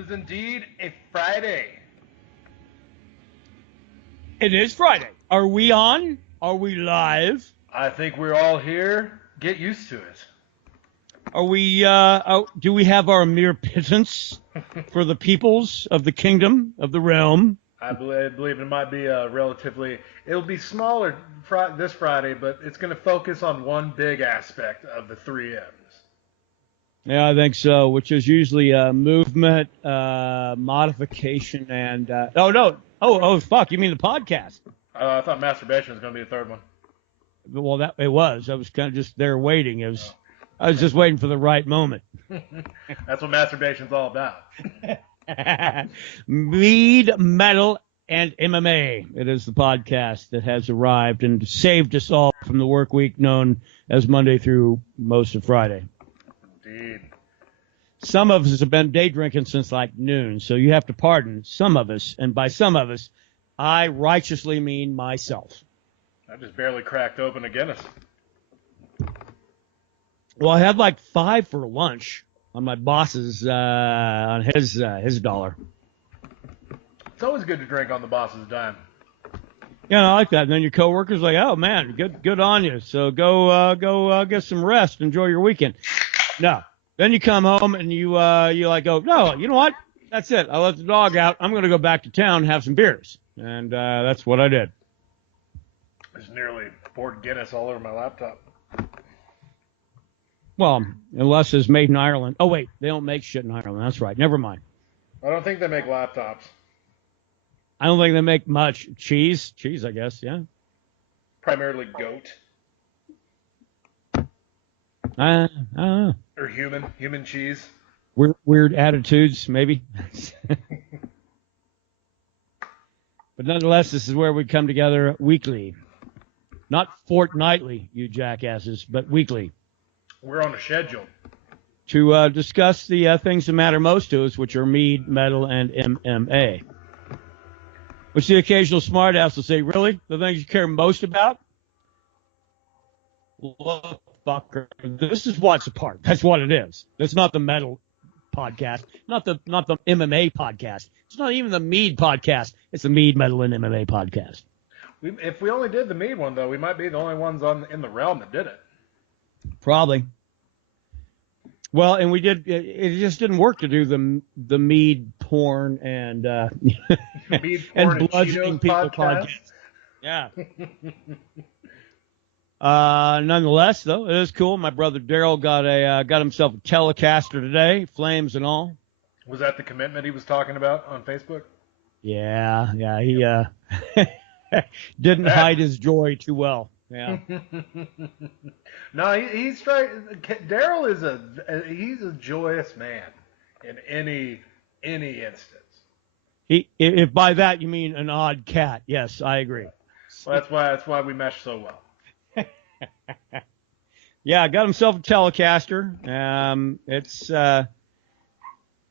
is indeed a Friday. It is Friday. Are we on? Are we live? I think we're all here. Get used to it. Are we, do we have our mere pittance for the peoples of the kingdom, of the realm? I believe it might be it'll be smaller this Friday, but it's going to focus on one big aspect of the 3 M's. Yeah, I think so, which is usually movement, modification, and, fuck, you mean the podcast? I thought masturbation was going to be the third one. Well, it was. I was kind of just there waiting. I was just waiting for the right moment. That's what masturbation's all about. Mead, Metal, and MMA. It is the podcast that has arrived and saved us all from the work week known as Monday through most of Friday. Indeed. Some of us have been day drinking since like noon, so you have to pardon some of us. And by some of us, I righteously mean myself. I just barely cracked open a Guinness. Well, I had like 5 for lunch on my boss's, on his dollar. It's always good to drink on the boss's dime. Yeah, I like that. And then your coworker's like, "Oh man, good on you. So go get some rest. Enjoy your weekend." No. Then you come home and you go, "No, you know what? That's it. I let the dog out. I'm going to go back to town and have some beers." And that's what I did. There's nearly 4 Guinness all over my laptop. Well, unless it's made in Ireland. Oh, wait, they don't make shit in Ireland. That's right. Never mind. I don't think they make laptops. I don't think they make much. Cheese, I guess, yeah. Primarily goat. I don't know. Or human cheese. Weird attitudes, maybe. But nonetheless, this is where we come together weekly. Not fortnightly, you jackasses, but weekly. We're on a schedule. To discuss the things that matter most to us, which are Mead, Metal, and MMA. Which the occasional smartass will say, really? The things you care most about? Look, fucker, this is what's apart. That's what it is. It's not the Metal podcast, not the MMA podcast. It's not even the Mead podcast. It's the Mead, Metal, and MMA podcast. If we only did the Mead one, though, we might be the only ones in the realm that did it. Probably. Well, and we did. It just didn't work to do the Mead porn and Mead porn and bludgeoning Cheetos people podcast. Yeah. Nonetheless, though, it is cool. My brother Daryl got himself a Telecaster today, flames and all. Was that the commitment he was talking about on Facebook? Yeah. He didn't hide his joy too well. Yeah. No, he's trying. Daryl he's a joyous man in any instance. If by that you mean an odd cat, yes, I agree. Well, that's why we mesh so well. Yeah, got himself a Telecaster.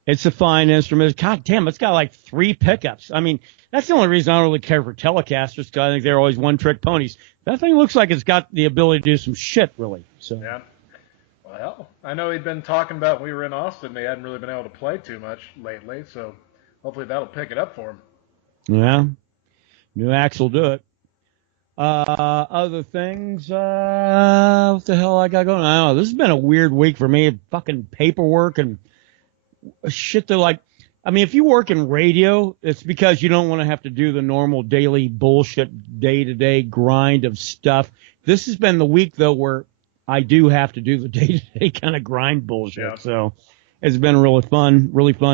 It's a fine instrument. God damn, it's got like 3 pickups. I mean, that's the only reason I don't really care for Telecasters, because I think they're always one-trick ponies. That thing looks like it's got the ability to do some shit, really. So. Yeah. Well, I know he'd been talking about when we were in Austin, they hadn't really been able to play too much lately, so hopefully that'll pick it up for him. Yeah. New axe will do it. Other things, what the hell I got going on? I don't know. This has been a weird week for me. Fucking paperwork and shit that, like, I mean, if you work in radio, it's because you don't want to have to do the normal daily bullshit day-to-day grind of stuff. This has been the week, though, where I do have to do the day-to-day kind of grind bullshit. Yeah. So it's been really fun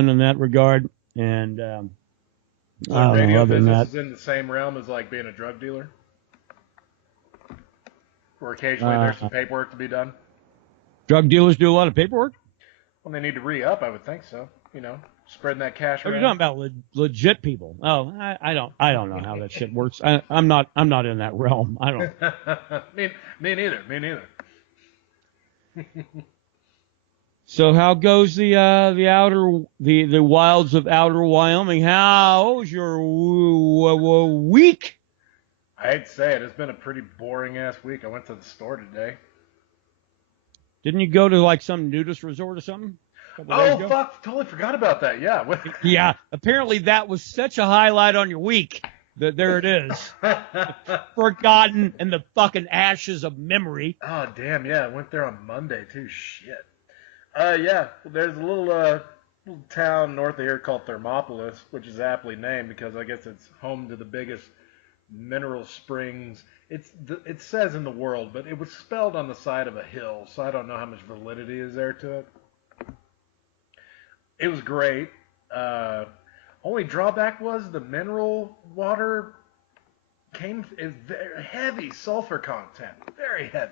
in that regard. And so radio business is in the same realm as like being a drug dealer? Or occasionally there's some paperwork to be done? Drug dealers do a lot of paperwork? Well, they need to re-up, I would think so. You know, spreading that cash around. You're talking about legit people. Oh, I don't know how that shit works. I'm not in that realm. I don't. Me neither. So how goes the wilds of outer Wyoming? How's your week? I hate to say it. It's been a pretty boring ass week. I went to the store today. Didn't you go to like some nudist resort or something? a couple days Oh, ago. fuck. Totally forgot about that. Yeah. Yeah, apparently that was such a highlight on your week that there it is. Forgotten in the fucking ashes of memory. Oh, damn. Yeah. I went there on Monday, too. Shit. Yeah. There's a little town north of here called Thermopolis, which is aptly named because I guess it's home to the biggest mineral springs. It says in the world, but it was spelled on the side of a hill, so I don't know how much validity is there to it. It was great. Only drawback was the mineral water is very heavy sulfur content, very heavy.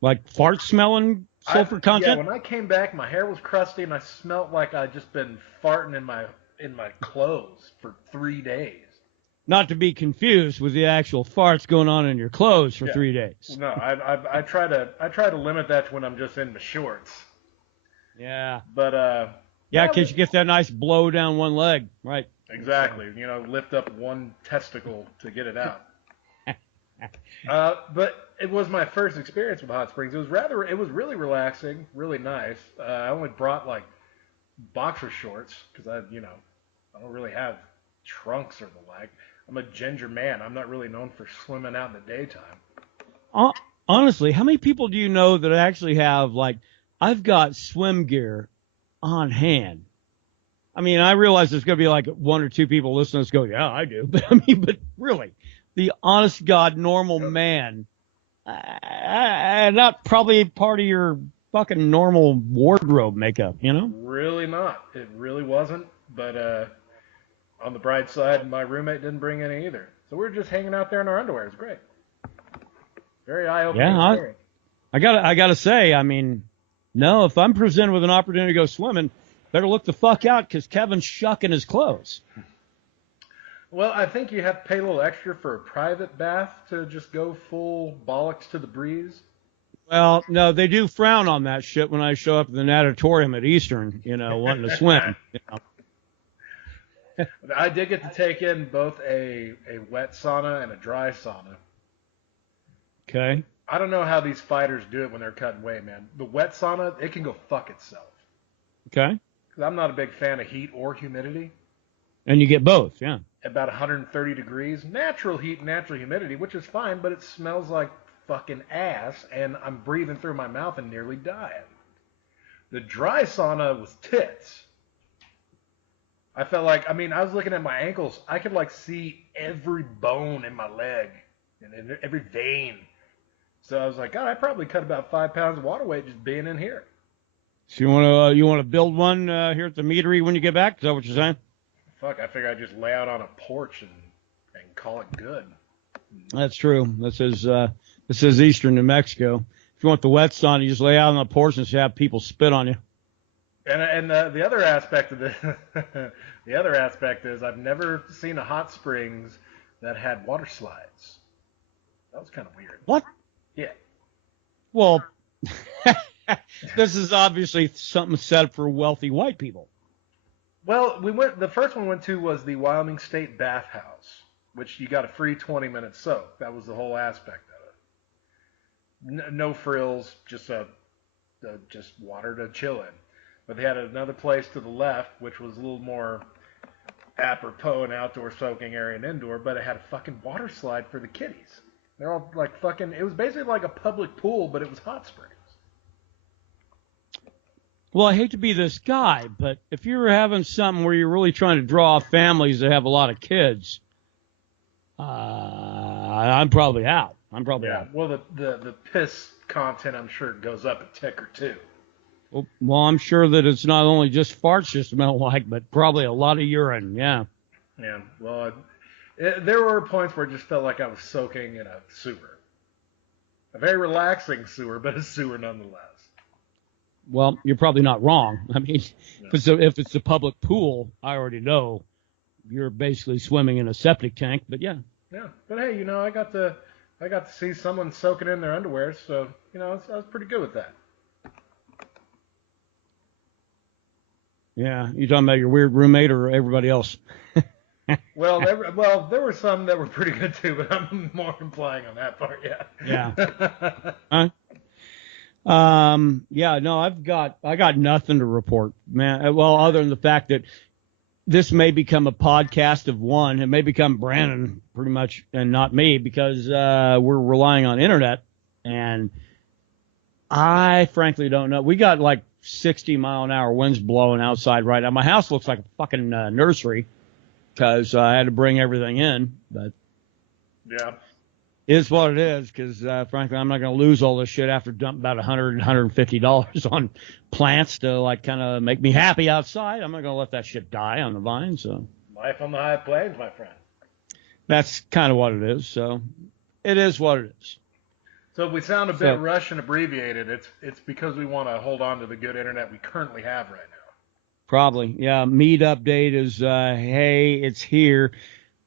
Like fart smelling sulfur content? Yeah, when I came back, my hair was crusty and I smelled like I'd just been farting in my clothes for 3 days. Not to be confused with the actual farts going on in your clothes for 3 days. No, I try to limit that to when I'm just in my shorts. Yeah. But yeah, because you get that nice blow down one leg, right? Exactly. Lift up one testicle to get it out. But it was my first experience with hot springs. It was really relaxing, really nice. I only brought like boxer shorts because I don't really have trunks or the like. I'm a ginger man. I'm not really known for swimming out in the daytime. Honestly, how many people do you know that actually have, like, I've got swim gear on hand? I mean, I realize there's going to be like one or two people listening to this go, yeah, I do. But really, the honest God normal man, not probably part of your fucking normal wardrobe makeup, Really not. It really wasn't. But on the bright side, my roommate didn't bring any either. So we were just hanging out there in our underwear. It was great. Very eye-opening experience. I gotta say, I mean, no, if I'm presented with an opportunity to go swimming, better look the fuck out because Kevin's shucking his clothes. Well, I think you have to pay a little extra for a private bath to just go full bollocks to the breeze. Well, no, they do frown on that shit when I show up at the natatorium at Eastern, wanting to swim. I did get to take in both a wet sauna and a dry sauna. Okay. I don't know how these fighters do it when they're cutting weight, man. The wet sauna, it can go fuck itself. Okay. Because I'm not a big fan of heat or humidity. And you get both, yeah. About 130 degrees, natural heat, natural humidity, which is fine, but it smells like fucking ass, and I'm breathing through my mouth and nearly dying. The dry sauna was tits. I felt like, I was looking at my ankles. I could see every bone in my leg and every vein. So I was like, God, I probably cut about 5 pounds of water weight just being in here. So you want to build one here at the meadery when you get back? Is that what you're saying? Fuck, I figure I'd just lay out on a porch and call it good. That's true. This is Eastern New Mexico. If you want the wet sauna, you just lay out on the porch and just have people spit on you. And the other aspect of the other aspect is I've never seen a hot springs that had water slides. That was kind of weird. What? Yeah. Well, this is obviously something set up for wealthy white people. Well, the first one we went to was the Wyoming State Bathhouse, which you got a free 20-minute soak. That was the whole aspect of it. No frills, just water to chill in. But they had another place to the left, which was a little more apropos an outdoor soaking area and indoor, but it had a fucking water slide for the kiddies. They're all it was basically like a public pool, but it was hot springs. Well, I hate to be this guy, but if you were having something where you're really trying to draw families that have a lot of kids, I'm probably out. Out. Well, the piss content, I'm sure, goes up a tick or two. Well, I'm sure that it's not only just farts you smell like, but probably a lot of urine, yeah. Yeah, well, there were points where it just felt like I was soaking in a sewer. A very relaxing sewer, but a sewer nonetheless. Well, you're probably not wrong. I mean, if it's a public pool, I already know you're basically swimming in a septic tank, but yeah. Yeah, but hey, I got to see someone soaking in their underwear, so, I was pretty good with that. Yeah, you talking about your weird roommate or everybody else? Well, there were some that were pretty good too, but I'm more implying on that part. Yeah. Yeah. Huh? Yeah, no, I got nothing to report, man. Well, other than the fact that this may become a podcast of one. It may become Brandon pretty much and not me because we're relying on internet. And I frankly don't know. We got like 60-mile-an-hour winds blowing outside right now. My house looks like a fucking nursery because I had to bring everything in. But yeah, it is what it is because, frankly, I'm not going to lose all this shit after dumping about $150 on plants to, like, kind of make me happy outside. I'm not going to let that shit die on the vine. So life on the high plains, my friend. That's kind of what it is. So it is what it is. So if we sound a bit rushed and abbreviated, it's because we want to hold on to the good internet we currently have right now. Probably, yeah. Mead update is, hey, it's here.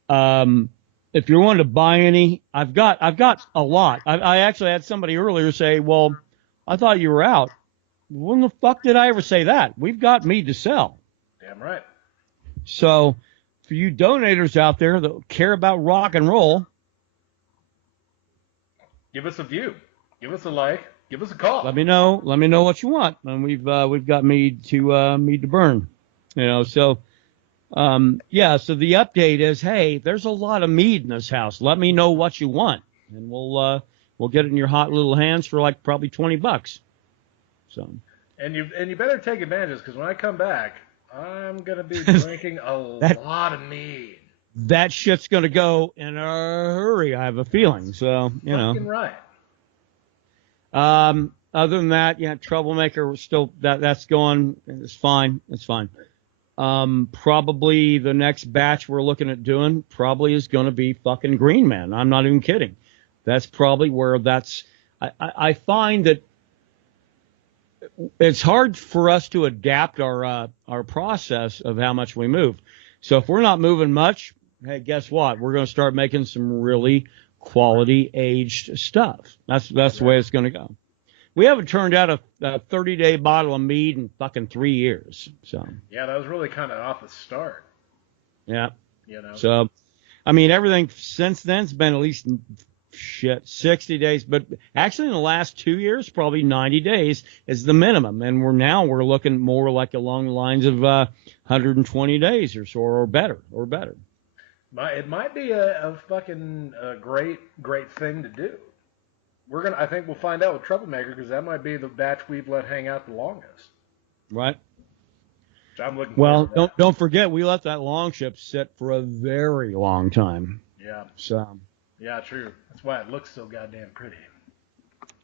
If you're wanting to buy any, I've got a lot. I actually had somebody earlier say, well, I thought you were out. When the fuck did I ever say that? We've got mead to sell. Damn right. So for you donators out there that care about rock and roll, give us a view, give us a like, give us a call. Let me know what you want, and we've got mead to burn, So, yeah. So the update is, hey, there's a lot of mead in this house. Let me know what you want, and we'll get it in your hot little hands for like probably $20. So. And you better take advantage because when I come back, I'm gonna be drinking a lot of mead. That shit's going to go in a hurry, I have a feeling. So, Fucking right. Other than that, yeah, Troublemaker was still, that's going, it's fine. It's fine. Probably the next batch we're looking at doing probably is going to be fucking Green Man. I'm not even kidding. That's probably where I find that it's hard for us to adapt our process of how much we move. So if we're not moving much, hey, guess what? We're going to start making some really quality aged stuff. That's the way it's going to go. We haven't turned out a 30-day bottle of mead in fucking 3 years. So yeah, that was really kind of off the start. Yeah. So, I mean, everything since then's been at least 60 days. But actually, in the last 2 years, probably 90 days is the minimum. And we're looking more like along the lines of 120 days or so, or better. It might be a fucking great thing to do. I think we'll find out with Troublemaker because that might be the batch we've let hang out the longest. Right. Which I'm looking well, don't forget we let that long ship sit for a very long time. Yeah. So. Yeah, true. That's why it looks so goddamn pretty.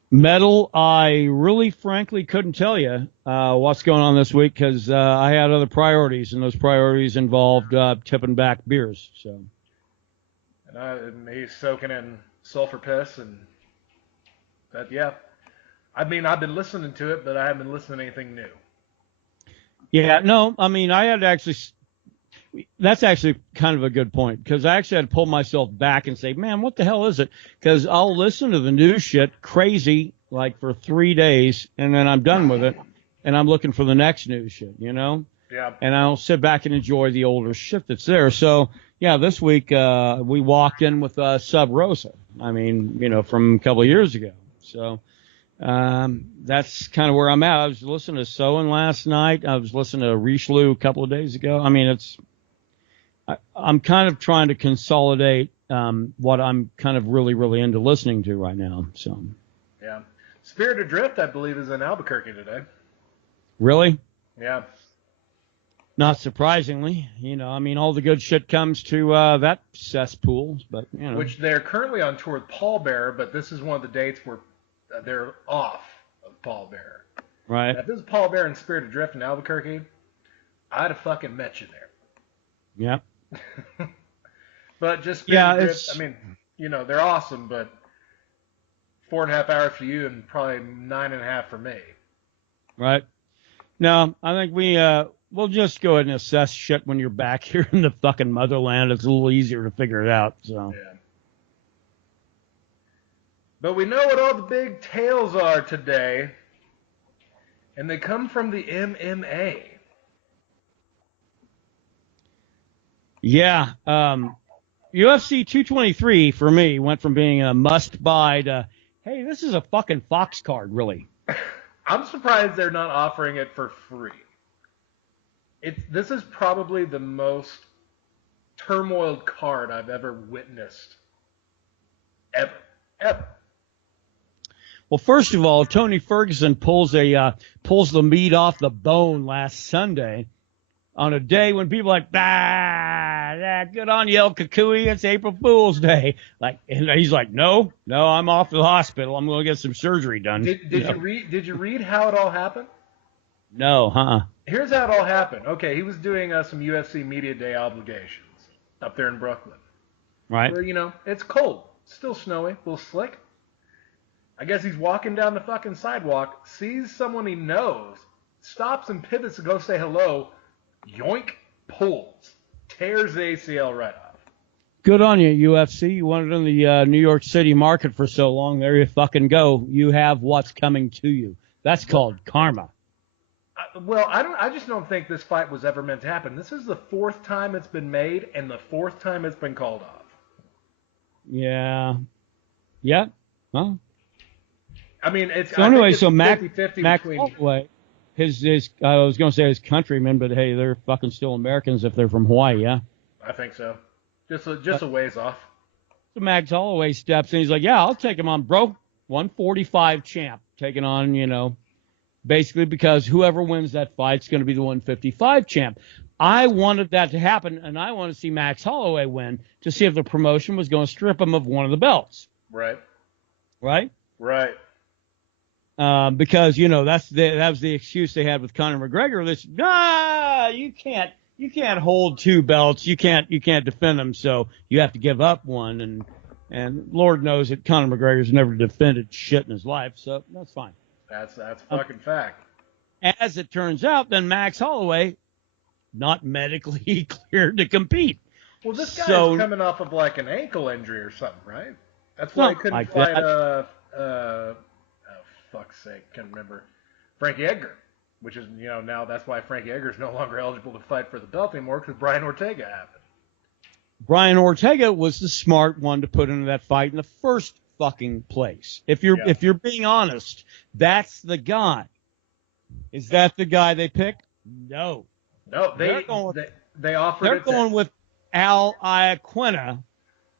Metal, I really frankly couldn't tell you what's going on this week because I had other priorities, and those priorities involved tipping back beers. So. And he's soaking in sulfur piss, and that, yeah. I mean, I've been listening to it, but I haven't been listening to anything new. Yeah, no, I mean, I had to actually. That's actually kind of a good point because I actually had to pull myself back and say, man, what the hell is it? Because I'll listen to the new shit crazy like for 3 days and then I'm done with it and I'm looking for the next new shit, Yeah. And I'll sit back and enjoy the older shit that's there. So, yeah, this week we walked in with Sub Rosa. I mean, from a couple of years ago. So that's kind of where I'm at. I was listening to Soen last night. I was listening to Richelieu a couple of days ago. I mean, I'm kind of trying to consolidate what I'm kind of really, really into listening to right now. So. Yeah. Spirit Adrift, I believe, is in Albuquerque today. Really? Yeah. Not surprisingly. I mean, all the good shit comes to that cesspool. But, Which they're currently on tour with Paul Bearer, but this is one of the dates where they're off of Paul Bearer. Right. Now, if this is Paul Bearer and Spirit Adrift in Albuquerque, I'd have fucking met you there. Yeah. But just Spirit Adrift, I mean, they're awesome, but 4.5 hours for you and probably 9.5 for me. Right. No, I think we'll just go ahead and assess shit when you're back here in the fucking motherland. It's a little easier to figure it out. So. Yeah. But we know what all the big tales are today, and they come from the MMA. Yeah, UFC 223 for me went from being a must-buy to, hey, this is a fucking Fox card, really. I'm surprised they're not offering it for free. This is probably the most turmoiled card I've ever witnessed. Ever. Ever. Well, first of all, Tony Ferguson pulls the meat off the bone last Sunday on a day when people are like, good on you, El Kukui, it's April Fool's Day. And he's like, no, I'm off to the hospital. I'm going to get some surgery done. Did you read how it all happened? No, Here's how it all happened. Okay, he was doing some UFC Media Day obligations up there in Brooklyn. Right. Where, it's cold. Still snowy, a little slick. I guess he's walking down the fucking sidewalk, sees someone he knows, stops and pivots to go say hello, yoink, pulls, tears the ACL right off. Good on you, UFC. You wanted in the New York City market for so long. There you fucking go. You have what's coming to you. That's called karma. I just don't think this fight was ever meant to happen. This is the fourth time it's been made and the fourth time it's been called off. Yeah. Well. I mean, so anyway, it's so Max between Holloway, his I was going to say his countrymen, but hey, they're fucking still Americans if they're from Hawaii, yeah. I think so. Just a ways off. So Max Holloway steps in. He's like, yeah, I'll take him on, bro. 145 champ, taking on, basically because whoever wins that fight's going to be the 155 champ. I wanted that to happen, and I want to see Max Holloway win to see if the promotion was going to strip him of one of the belts. Right. Right? Right. Because that was the excuse they had with Conor McGregor. You can't hold two belts. You can't defend them. So you have to give up one. And Lord knows that Conor McGregor's never defended shit in his life. So that's fine. That's fucking fact. As it turns out, then Max Holloway, not medically cleared to compete. Well, this guy's coming off of like an ankle injury or something, right? That's why he couldn't fight. Fuck's sake, can't remember. Frankie Edgar, which is, now that's why Frankie Edgar is no longer eligible to fight for the belt anymore because Brian Ortega happened. Brian Ortega was the smart one to put into that fight in the first fucking place. If you're being honest, that's the guy. Is that the guy they picked? No. No, they offered They're going with Al Iaquinta.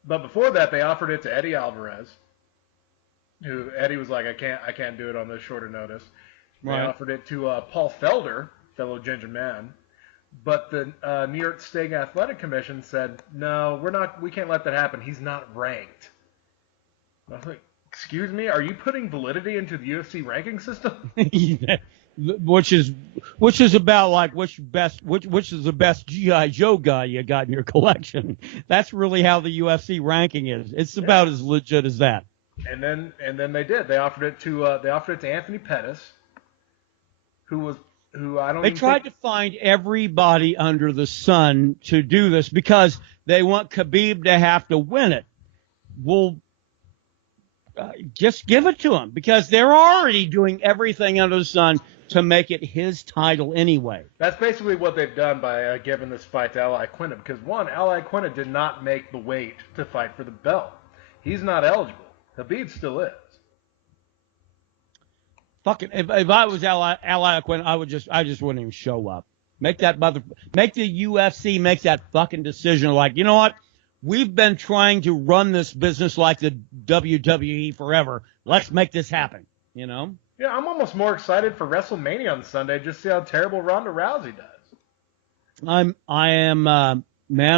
But before that, they offered it to Eddie Alvarez. Who Eddie was like, I can't do it on this shorter notice. They offered it to Paul Felder, fellow ginger man, but the New York State Athletic Commission said, no, we can't let that happen. He's not ranked. I was like, excuse me, are you putting validity into the UFC ranking system? which is about like which is the best G.I. Joe guy you got in your collection. That's really how the UFC ranking is. It's about as legit as that. And then they did. They offered it to Anthony Pettis, who I don't. They tried to find everybody under the sun to do this because they want Khabib to have to win it. Well, just give it to him because they're already doing everything under the sun to make it his title anyway. That's basically what they've done by giving this fight to Al Iaquinta because Al Iaquinta did not make the weight to fight for the belt. He's not eligible. Khabib still is. Fucking, if I was Al Iaquinta, I just wouldn't even show up. Make the UFC make that fucking decision. Like, you know what? We've been trying to run this business like the WWE forever. Let's make this happen. Yeah, I'm almost more excited for WrestleMania on Sunday. Just see how terrible Ronda Rousey does. I am, man.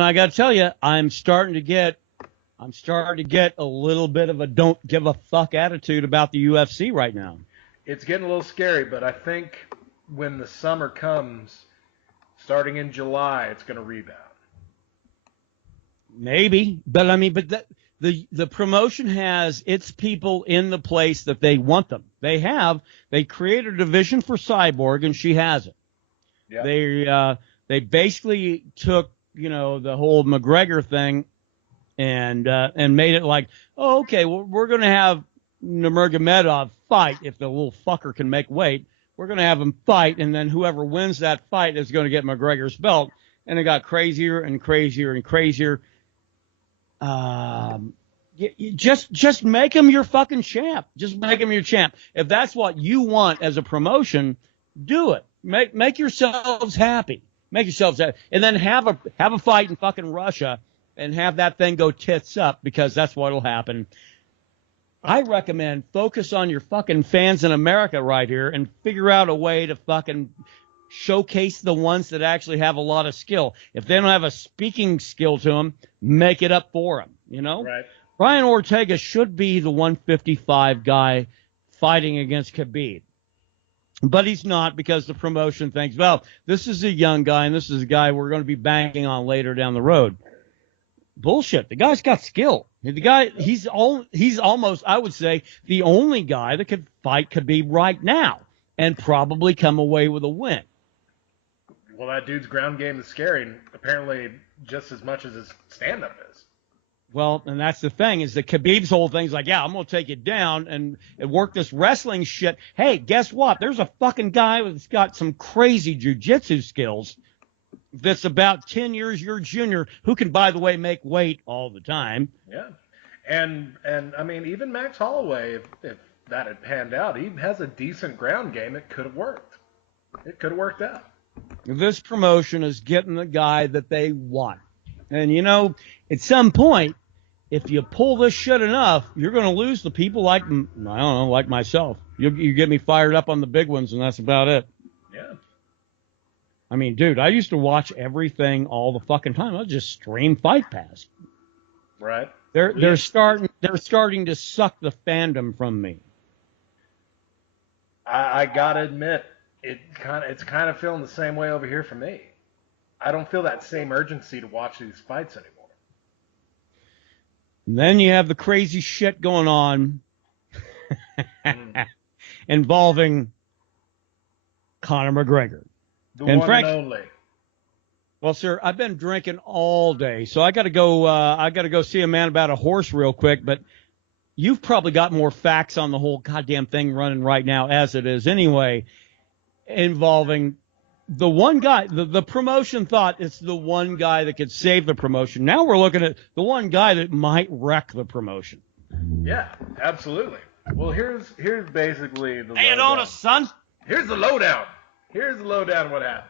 I gotta tell you, I'm starting to get a little bit of a don't give a fuck attitude about the UFC right now. It's getting a little scary, but I think when the summer comes, starting in July, it's going to rebound. Maybe, but the promotion has its people in the place that they want them. They created a division for Cyborg, and she has it. Yeah. They basically took, the whole McGregor thing and made it like, oh, okay, well, we're going to have Nurmagomedov fight if the little fucker can make weight. We're going to have him fight, and then whoever wins that fight is going to get McGregor's belt. And it got crazier and crazier and crazier. Just make him your fucking champ. Just make him your champ. If that's what you want as a promotion, do it. Make yourselves happy. Make yourselves happy. And then have a fight in fucking Russia and have that thing go tits up, because that's what'll happen. I recommend focus on your fucking fans in America right here and figure out a way to fucking showcase the ones that actually have a lot of skill. If they don't have a speaking skill to them, make it up for them, you know? Right. Brian Ortega should be the 155 guy fighting against Khabib. But he's not, because the promotion thinks, well, this is a young guy and this is a guy we're going to be banging on later down the road. Bullshit. The guy's got skill. The guy, he's almost, I would say, the only guy that could fight Khabib right now and probably come away with a win. Well, that dude's ground game is scary, and apparently just as much as his stand-up is. Well, and that's the thing, is that Khabib's whole thing's like, yeah, I'm going to take it down and work this wrestling shit. Hey, guess what? There's a fucking guy that's got some crazy jiu-jitsu skills that's about 10 years your junior, who can, by the way, make weight all the time. Yeah. And I mean, even Max Holloway, if that had panned out, he has a decent ground game. It could have worked. It could have worked out. This promotion is getting the guy that they want. And, you know, at some point, if you pull this shit enough, you're going to lose the people like, I don't know, like myself. You get me fired up on the big ones, and that's about it. Yeah. I mean, dude, I used to watch everything all the fucking time. I just stream Fight Pass. Right. They're starting to suck the fandom from me. I gotta admit, it's kind of feeling the same way over here for me. I don't feel that same urgency to watch these fights anymore. And then you have the crazy shit going on involving Conor McGregor. The one and only. Well, sir, I've been drinking all day, so I got to go. I got to go see a man about a horse real quick. But you've probably got more facts on the whole goddamn thing running right now, as it is anyway, involving the one guy. The promotion thought it's the one guy that could save the promotion. Now we're looking at the one guy that might wreck the promotion. Yeah, absolutely. Well, here's basically the. Hey, on us, son. Here's the lowdown. Here's the lowdown of what happened.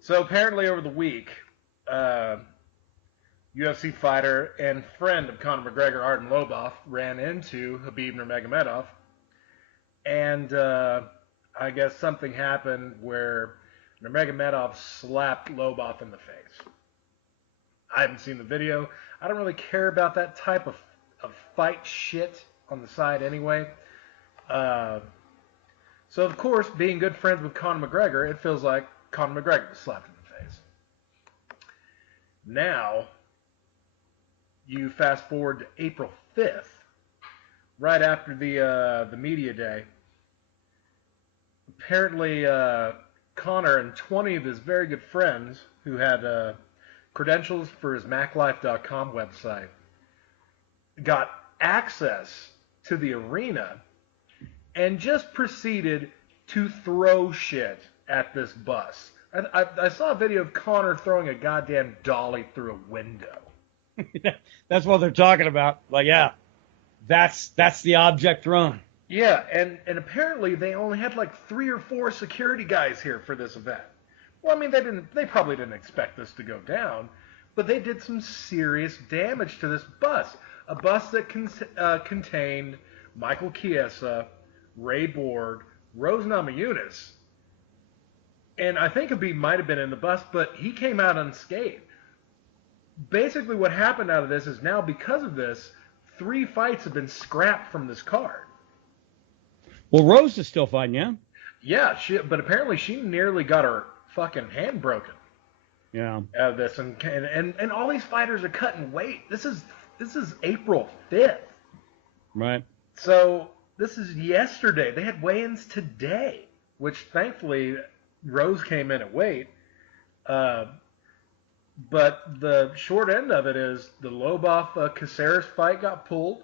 So apparently over the week, UFC fighter and friend of Conor McGregor, Artem Lobov, ran into Khabib Nurmagomedov, and I guess something happened where Nurmagomedov slapped Lobov in the face. I haven't seen the video. I don't really care about that type of fight shit on the side anyway. So, of course, being good friends with Conor McGregor, it feels like Conor McGregor was slapped in the face. Now, you fast forward to April 5th, right after the media day. Apparently, Conor and 20 of his very good friends who had credentials for his MacLife.com website got access to the arena and just proceeded to throw shit at this bus. I saw a video of Conor throwing a goddamn dolly through a window. That's what they're talking about. Like, yeah, that's the object thrown. Yeah, and apparently they only had like 3 or 4 security guys here for this event. Well, I mean, they probably didn't expect this to go down, but they did some serious damage to this bus. A bus that contained Michael Chiesa, Ray Borg, Rose Namajunas, and I think Khabib might have been in the bus, but he came out unscathed. Basically what happened out of this is now, because of this, 3 fights have been scrapped from this card. Well, Rose is still fighting, yeah? Yeah, but apparently she nearly got her fucking hand broken. Yeah. Out of this, and all these fighters are cutting weight. This is April 5th. Right. So this is yesterday. They had weigh-ins today, which thankfully Rose came in at weight. But the short end of it is the Lobov-Caceres fight got pulled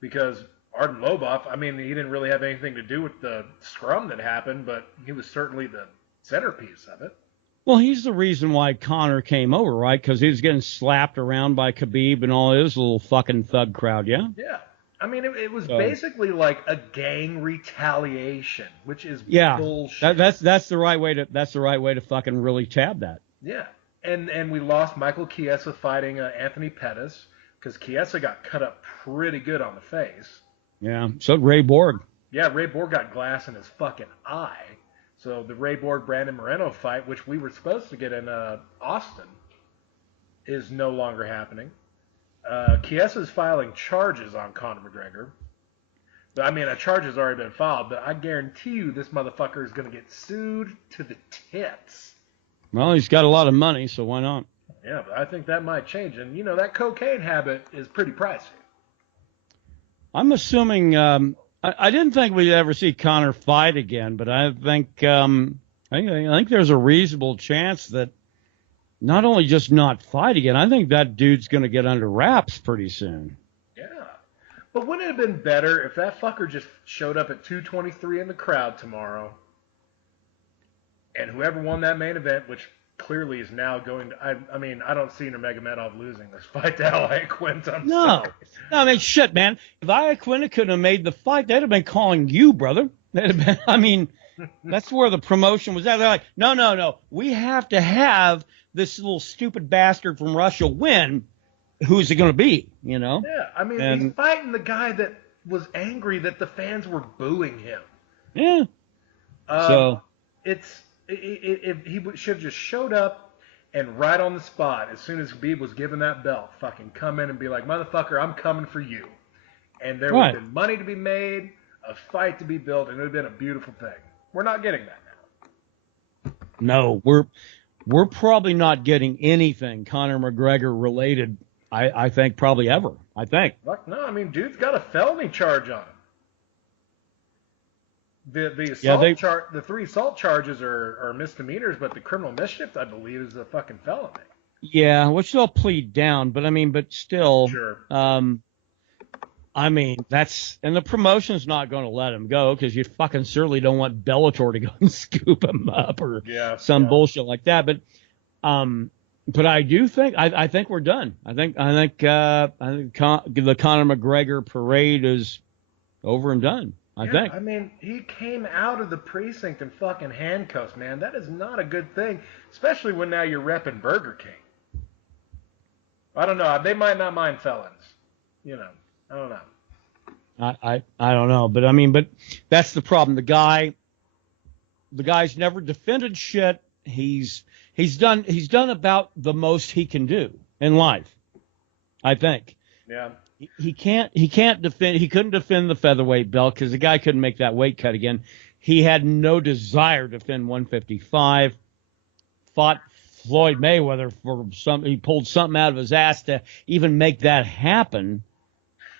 because Artem Lobov, I mean, he didn't really have anything to do with the scrum that happened, but he was certainly the centerpiece of it. Well, he's the reason why Conor came over, right? Because he was getting slapped around by Khabib and all his little fucking thug crowd, yeah? Yeah. I mean, it was basically like a gang retaliation, which is bullshit. That's the right way to fucking really tab that. Yeah. And we lost Michael Chiesa fighting Anthony Pettis because Chiesa got cut up pretty good on the face. Yeah. So Ray Borg. Yeah, Ray Borg got glass in his fucking eye. So the Ray Borg Brandon Moreno fight, which we were supposed to get in Austin, is no longer happening. Chiesa's filing charges on Conor McGregor. I mean, a charge has already been filed, but I guarantee you this motherfucker is going to get sued to the tits. Well, he's got a lot of money, so why not? Yeah, but I think that might change. And, you know, that cocaine habit is pretty pricey. I'm assuming I didn't think we'd ever see Conor fight again, but I think there's a reasonable chance that not only just not fight again, I think that dude's going to get under wraps pretty soon. Yeah. But wouldn't it have been better if that fucker just showed up at 223 in the crowd tomorrow, and whoever won that main event, which clearly is now going to... I mean, I don't see Nurmagomedov losing this fight to Iaquinta. No, I mean, shit, man. If Iaquinta couldn't have made the fight, they'd have been calling you, brother. They'd have been, I mean, that's where the promotion was at. They're like, no. We have to have this little stupid bastard from Russia win. Who's it going to be, you know? Yeah, I mean, he's fighting the guy that was angry that the fans were booing him. Yeah. So if he should have just showed up and right on the spot, as soon as Khabib was given that belt, fucking come in and be like, motherfucker, I'm coming for you. And there would have been money to be made, a fight to be built, and it would have been a beautiful thing. We're not getting that now. No, we're probably not getting anything Conor McGregor related, I think, probably ever. I think. Fuck no, I mean, dude's got a felony charge on him. The assault the 3 assault charges are misdemeanors, but the criminal mischief, I believe, is a fucking felony. Yeah, which they'll plead down, but still, sure. I mean, and the promotion's not going to let him go because you fucking certainly don't want Bellator to go and scoop him up or some bullshit like that. But I do think I think we're done. I think the Conor McGregor parade is over and done. I think. I mean, he came out of the precinct in fucking handcuffs, man. That is not a good thing, especially when now you're repping Burger King. I don't know. They might not mind felons. You know, I don't know. I don't know, but that's the problem. The guy's never defended shit. He's done about the most he can do in life, I think. Yeah. He couldn't defend the featherweight belt because the guy couldn't make that weight cut again. He had no desire to defend 155. Fought Floyd Mayweather he pulled something out of his ass to even make that happen.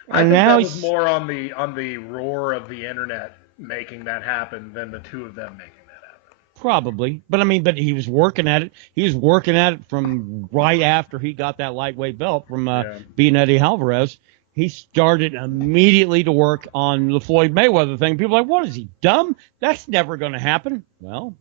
I think that was more on the roar of the internet making that happen than the two of them making that happen. Probably, but he was working at it. He was working at it from right after he got that lightweight belt from beating Eddie Alvarez. He started immediately to work on the Floyd Mayweather thing. People are like, what, is he dumb? That's never going to happen. Well,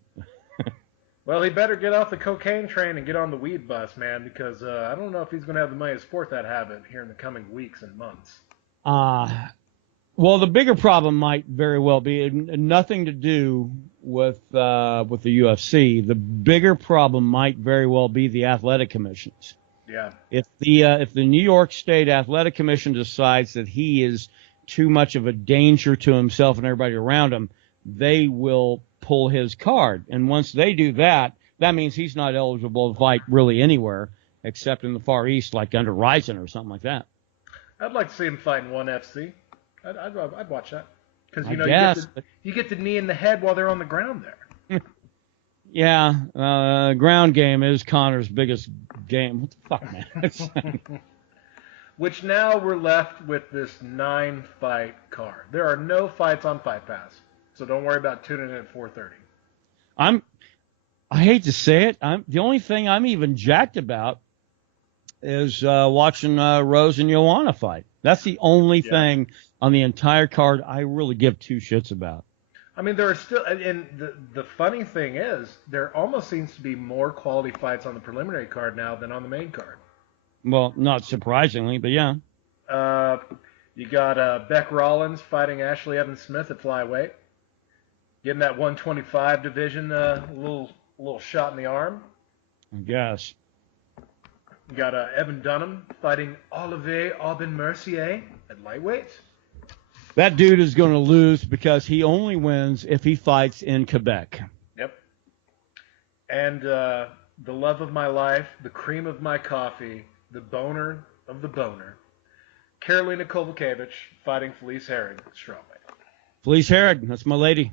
he better get off the cocaine train and get on the weed bus, man, because I don't know if he's going to have the money to support that habit here in the coming weeks and months. Well, the bigger problem might very well be nothing to do with the UFC. The bigger problem might very well be the athletic commissions. Yeah. If the New York State Athletic Commission decides that he is too much of a danger to himself and everybody around him, they will pull his card. And once they do that, that means he's not eligible to fight really anywhere except in the Far East, like under Ryzen or something like that. I'd like to see him fight in ONE FC. I'd watch that because you get the knee in the head while they're on the ground there. Yeah, ground game is Conor's biggest game. What the fuck, man? Which now we're left with this 9-fight card. There are no fights on Fight Pass, so don't worry about tuning in at 4:30. I hate to say it. The only thing I'm even jacked about is watching Rose and Joanna fight. That's the only thing on the entire card I really give two shits about. I mean, there are still, and the funny thing is, there almost seems to be more quality fights on the preliminary card now than on the main card. Well, not surprisingly, but yeah. You got Beck Rollins fighting Ashley Evans Smith at flyweight, getting that 125 division little shot in the arm. I guess. You got Evan Dunham fighting Olivier Aubin-Mercier at lightweight. That dude is going to lose because he only wins if he fights in Quebec. Yep. And the love of my life, the cream of my coffee, the boner of the boner, Karolina Kowalkiewicz fighting Felice Herrig at strawweight. Felice Herrig, that's my lady.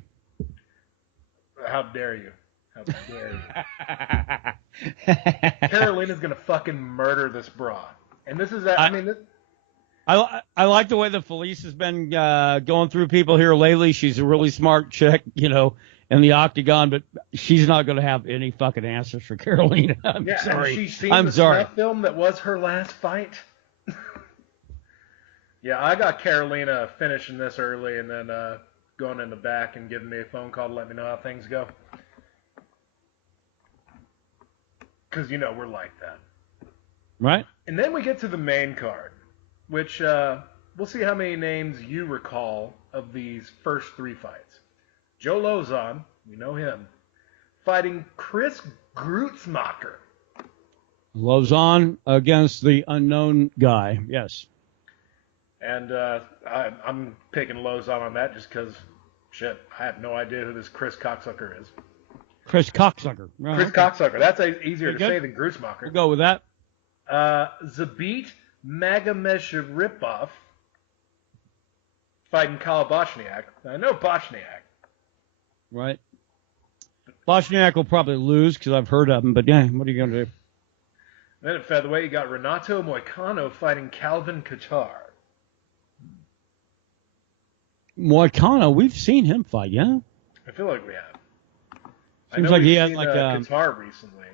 How dare you? How dare you? Carolina's going to fucking murder this broad. And this is, I like the way that Felice has been going through people here lately. She's a really smart chick, you know, in the octagon, but she's not going to have any fucking answers for Carolina. I'm sorry. She's seen the snuff film that was her last fight. Yeah, I got Carolina finishing this early and then going in the back and giving me a phone call to let me know how things go. Because, you know, we're like that. Right. And then we get to the main card, which we'll see how many names you recall of these first three fights. Joe Lozon, we know him, fighting Chris Grutzmacher. Lozon against the unknown guy, yes. And I'm picking Lozon on that just because, shit, I have no idea who this Chris Cocksucker is. Chris Cocksucker. Oh, Chris Cocksucker. That's easier to say than Grutzmacher. We'll go with that. Zabit Magomed fighting Kyle Bochniak. I know Bochniak. Right. Bochniak will probably lose because I've heard of him, but yeah, what are you going to do? Then at featherweight, you got Renato Moicano fighting Calvin Kattar. Moicano, we've seen him fight, yeah? I feel like we have. Seems like he had like Kattar recently.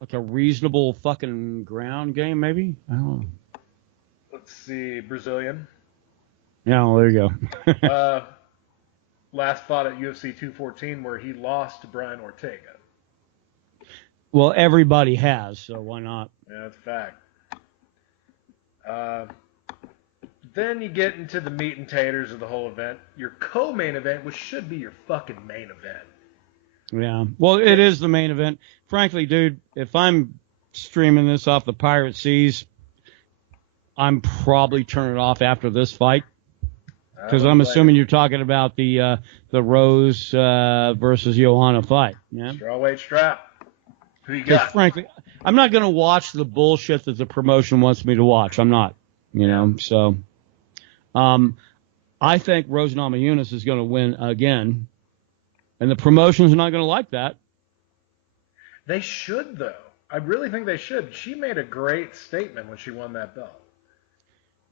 Like a reasonable fucking ground game, maybe? I don't know. Let's see, Brazilian. Yeah, well, there you go. Last fought at UFC 214 where he lost to Brian Ortega. Well, everybody has, so why not? Yeah, that's a fact. Then you get into the meat and taters of the whole event. Your co-main event, which should be your fucking main event. Yeah. Well, it is the main event. Frankly, dude, if I'm streaming this off the Pirate Seas, I'm probably turning it off after this fight. Because I'm assuming you're talking about the Rose versus Johanna fight. Yeah. Strawweight strap. Who you got? Frankly, I'm not going to watch the bullshit that the promotion wants me to watch. I'm not. You know, so I think Rose Namajunas is going to win again. And the promotion's not going to like that. They should, though. I really think they should. She made a great statement when she won that belt.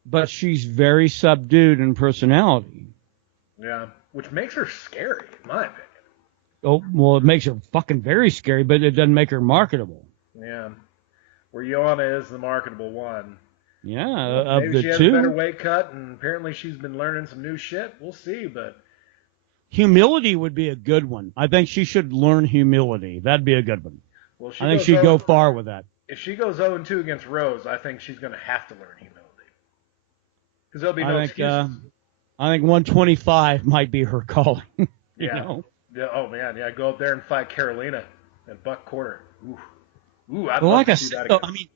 But she's very subdued in personality. Yeah, which makes her scary, in my opinion. Oh, well, it makes her fucking very scary, but it doesn't make her marketable. Yeah. Where Joanna is the marketable one. Yeah, well, of the two. Maybe she has a better weight cut, and apparently she's been learning some new shit. We'll see, but... Humility would be a good one. I think she should learn humility. That'd be a good one. Well, I think she'd go far with that. If she goes 0-2 against Rose, I think she's going to have to learn humility. Because there'll be no excuses. I think 125 might be her calling. Yeah. You know? Yeah. Oh, man. Yeah, go up there and fight Carolina at buck quarter. Ooh, I'd well, love like to see that again. I mean,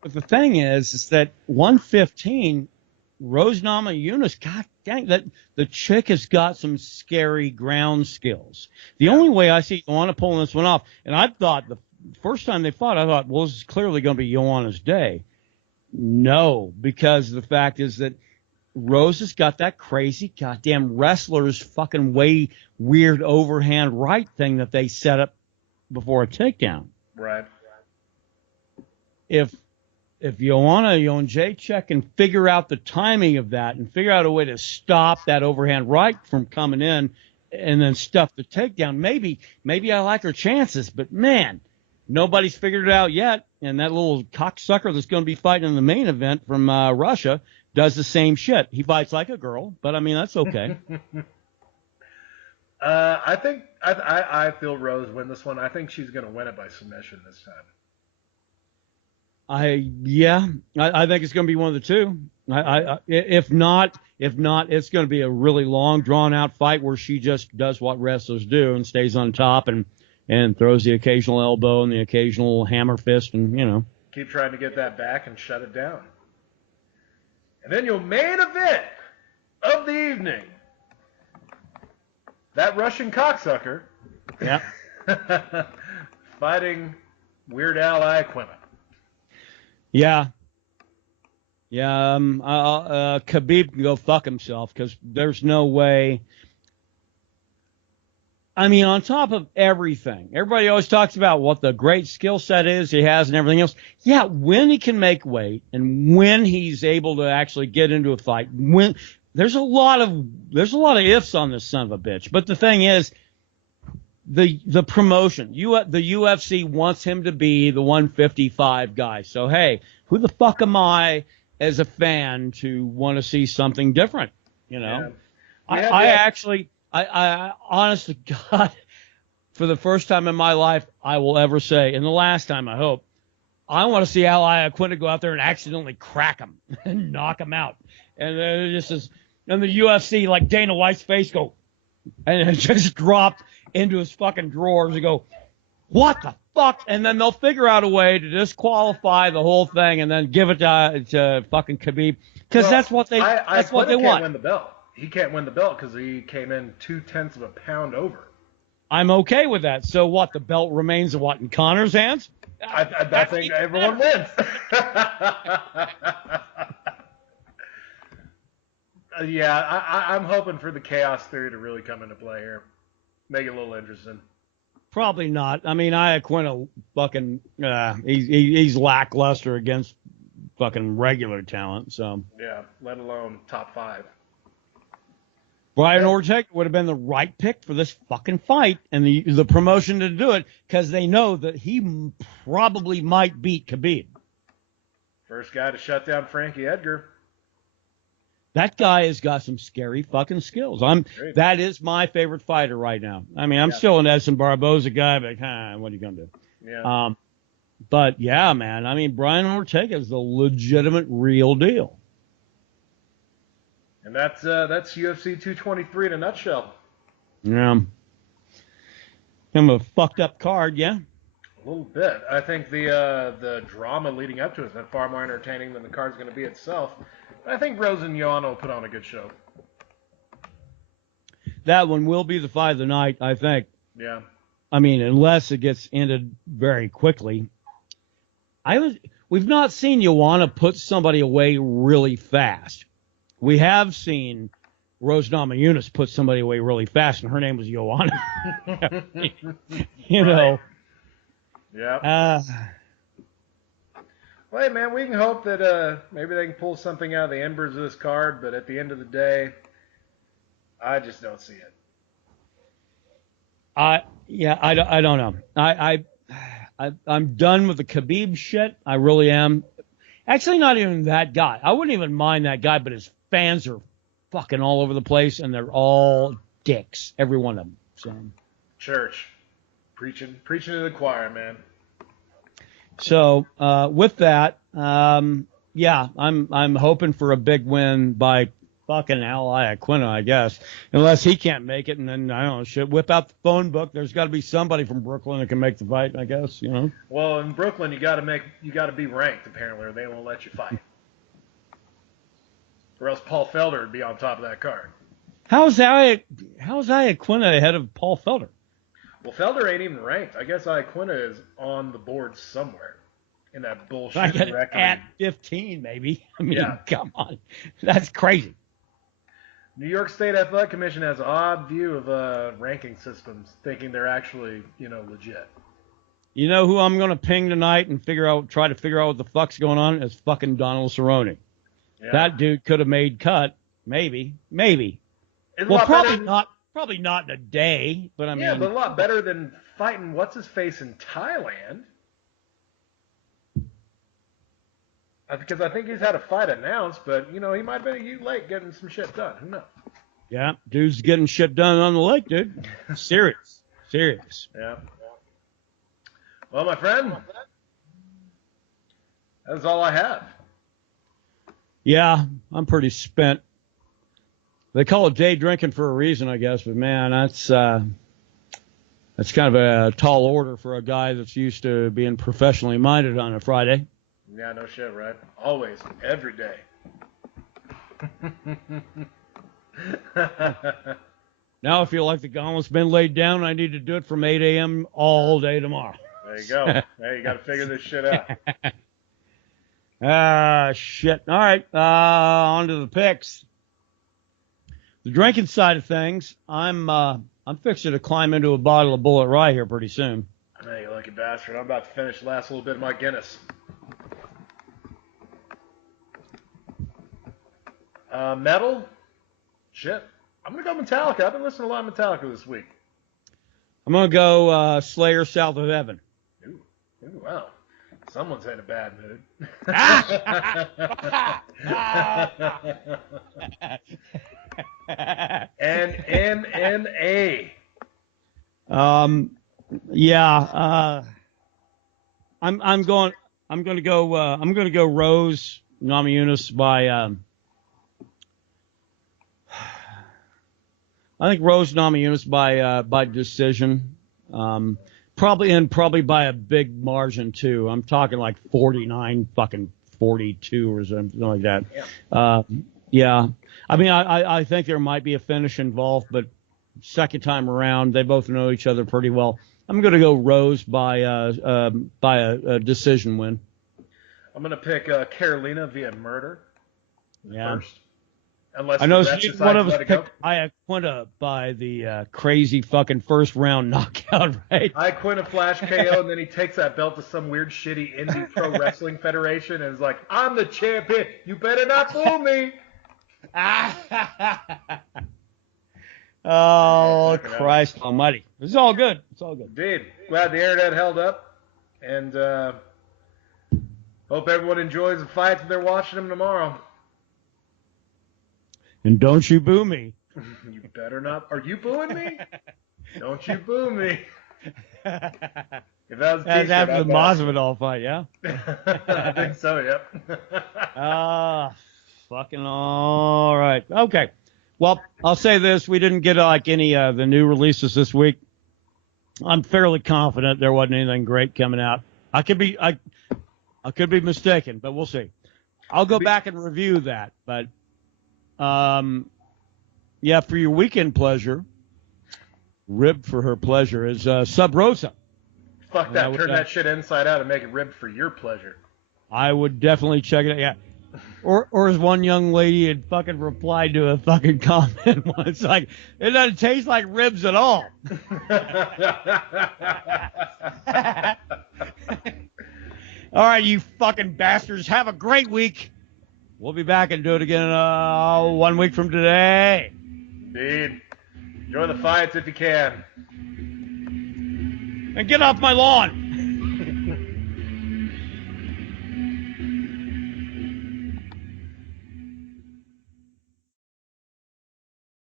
but the thing is that 115, Rose Namajunas, god dang, that the chick has got some scary ground skills. The only way I see Joanna pulling this one off, and I thought the first time they fought, I thought, well, this is clearly going to be Joanna's day. No, because the fact is that Rose has got that crazy goddamn wrestler's fucking way weird overhand right thing that they set up before a takedown. Right. If Joanna Jędrzejczyk can figure out the timing of that and figure out a way to stop that overhand right from coming in and then stuff the takedown, maybe I like her chances. But, man, nobody's figured it out yet. And that little cocksucker that's going to be fighting in the main event from Russia does the same shit. He fights like a girl, but, I mean, that's okay. I think I feel Rose win this one. I think she's going to win it by submission this time. I think it's going to be one of the two. If not, it's going to be a really long, drawn out fight where she just does what wrestlers do and stays on top and throws the occasional elbow and the occasional hammer fist and keep trying to get that back and shut it down. And then your main event of the evening, that Russian cocksucker, fighting Weird Al Iaquinta. Yeah. Khabib can go fuck himself because there's no way. I mean, on top of everything, everybody always talks about what the great skill set is he has and everything else. Yeah, when he can make weight and when he's able to actually get into a fight, when there's a lot of ifs on this son of a bitch. But the thing is, the promotion, the UFC wants him to be the 155 guy. So hey, who the fuck am I as a fan to want to see something different? Yeah. I honest to God, for the first time in my life, I will ever say, and the last time I hope, I want to see Al Iaquinta go out there and accidentally crack him and knock him out. And then and the UFC, like Dana White's face go, and it just dropped into his fucking drawers and go, what the fuck? And then they'll figure out a way to disqualify the whole thing and then give it to fucking Khabib. Because that's what they want. Can't win the belt. He can't win the belt because he came in 0.2 of a pound over. I'm okay with that. So what? The belt remains in Conor's hands? I think everyone wins. I'm hoping for the chaos theory to really come into play here. Make it a little interesting. Probably not. I mean, Iaquinta fucking he's lackluster against fucking regular talent. So yeah, let alone top 5. Brian Ortega would have been the right pick for this fucking fight and the promotion to do it because they know that he probably might beat Khabib. First guy to shut down Frankie Edgar. That guy has got some scary fucking skills. That is my favorite fighter right now. I mean, I'm still an Edson Barboza guy, but what are you gonna do? Yeah. But yeah, man. I mean, Brian Ortega is the legitimate real deal. And that's UFC 223 in a nutshell. Yeah. Kind of a fucked up card, yeah. A little bit. I think the drama leading up to it has been far more entertaining than the card's going to be itself. But I think Rose and Joanna will put on a good show. That one will be the fight of the night, I think. Yeah. I mean, unless it gets ended very quickly. We've not seen Joanna put somebody away really fast. We have seen Rose Namajunas put somebody away really fast, and her name was Joanna. Know. Yeah. Well, hey, man, we can hope that maybe they can pull something out of the embers of this card, but at the end of the day, I just don't see it. I don't know. I'm done with the Khabib shit. I really am. Actually, not even that guy. I wouldn't even mind that guy, but his fans are fucking all over the place, and they're all dicks, every one of them. So, church, preaching to the choir, man. So with that, I'm hoping for a big win by fucking Al Iaquinta, I guess, unless he can't make it, and then I don't know, shit, whip out the phone book. There's got to be somebody from Brooklyn that can make the fight, I guess, Well, in Brooklyn, you got to be ranked apparently, or they won't let you fight. Or else Paul Felder would be on top of that card. How's Iaquinta ahead of Paul Felder? Well, Felder ain't even ranked. I guess Iaquinta is on the board somewhere in that bullshit record. At 15, maybe. I mean, Come on. That's crazy. New York State Athletic Commission has an odd view of ranking systems, thinking they're actually, legit. You know who I'm going to ping tonight and try to figure out what the fuck's going on? Is fucking Donald Cerrone. Yeah. That dude could have made cut. Maybe. Well, probably not in a day, but I mean. Yeah, but a lot better than fighting what's-his-face in Thailand. Because I think he's had a fight announced, but, he might have been a year late getting some shit done. Who knows? Yeah, dude's getting shit done on the lake, dude. Serious. Yeah. Well, my friend, that's all I have. Yeah, I'm pretty spent. They call it day drinking for a reason, I guess, but man, that's kind of a tall order for a guy that's used to being professionally minded on a Friday. Yeah, no shit, right? Always, every day. Now I feel like the gauntlet's been laid down. I need to do it from 8 a.m. all day tomorrow. There you go. Hey, you got to figure this shit out. Shit. All right, on to the picks. The drinking side of things, I'm fixing to climb into a bottle of Bullet Rye here pretty soon. Hey, you lucky bastard. I'm about to finish the last little bit of my Guinness. Metal? Shit. I'm going to go Metallica. I've been listening to a lot of Metallica this week. I'm going to go Slayer South of Heaven. Ooh, wow. Someone's in a bad mood. NNA. Yeah. I'm going to go Rose Namajunas by I think Rose Namajunas by decision. Probably by a big margin too. I'm talking like 49 fucking 42 or something like that. Yeah. I mean, I think there might be a finish involved, but second time around, they both know each other pretty well. I'm going to go Rose by a decision win. I'm going to pick Carolina via murder first. Unless I know one of us picked Iaquinta by the crazy fucking first round knockout, right? Iaquinta flash KO, and then he takes that belt to some weird shitty indie pro wrestling federation and is like, I'm the champion. You better not fool me. Oh, Christ almighty. It's all good. Indeed. Glad the internet held up. And hope everyone enjoys the fights if they're watching them tomorrow. And don't you boo me. You better not. Are you booing me? Don't you boo me. If that was that's after the Masvidal fight, yeah? I think so, yep. Fucking all right. Okay. Well, I'll say this. We didn't get like any of the new releases this week. I'm fairly confident there wasn't anything great coming out. I could be mistaken, but we'll see. I'll go back and review that, but yeah, for your weekend pleasure, ribbed for her pleasure is Sub Rosa. Fuck that. Turn that shit inside out and make it ribbed for your pleasure. I would definitely check it out. Yeah. Or as one young lady had fucking replied to a fucking comment once, like, it doesn't taste like ribs at all. All right, you fucking bastards. Have a great week. We'll be back and do it again 1 week from today. Indeed. Enjoy the fights if you can. And get off my lawn.